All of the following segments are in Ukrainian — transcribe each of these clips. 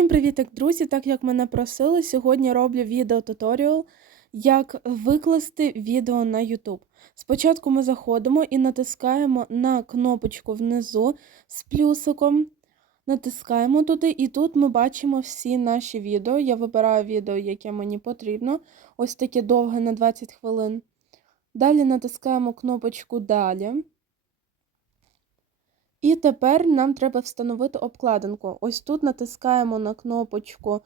Всім привітик, друзі! Так як мене просили, сьогодні роблю відео-туторіал, як викласти відео на YouTube. Спочатку ми заходимо і натискаємо на кнопочку внизу з плюсиком. Натискаємо туди, і тут ми бачимо всі наші відео. Я вибираю відео, яке мені потрібно. Ось таке довге на 20 хвилин. Далі натискаємо кнопочку Далі. І тепер нам треба встановити обкладинку. Ось тут натискаємо на кнопочку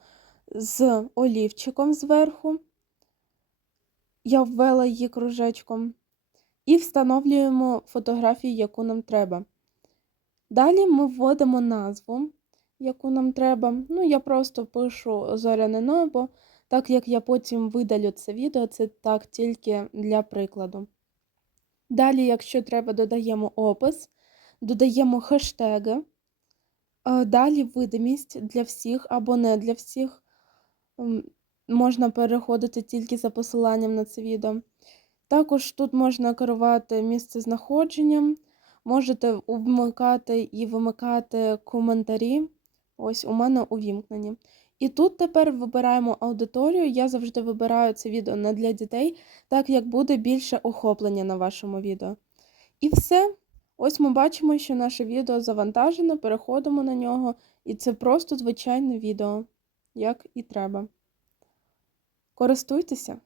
з олівчиком зверху. Я ввела її кружечком. І встановлюємо фотографію, яку нам треба. Далі ми вводимо назву, яку нам треба. Ну, я просто пишу зоряне небо, так як я потім видалю це відео, це так тільки для прикладу. Далі, якщо треба, додаємо опис додаємо хештеги, далі видимість для всіх або не для всіх. Можна переходити тільки за посиланням на це відео. Також тут можна керувати місцезнаходженням, можете вмикати і вимикати коментарі. Ось у мене увімкнені. І тут тепер вибираємо аудиторію. Я завжди вибираю це відео не для дітей, так як буде більше охоплення на вашому відео. І все. Ось ми бачимо, що наше відео завантажено, переходимо на нього, і це просто звичайне відео, як і треба. Користуйтеся!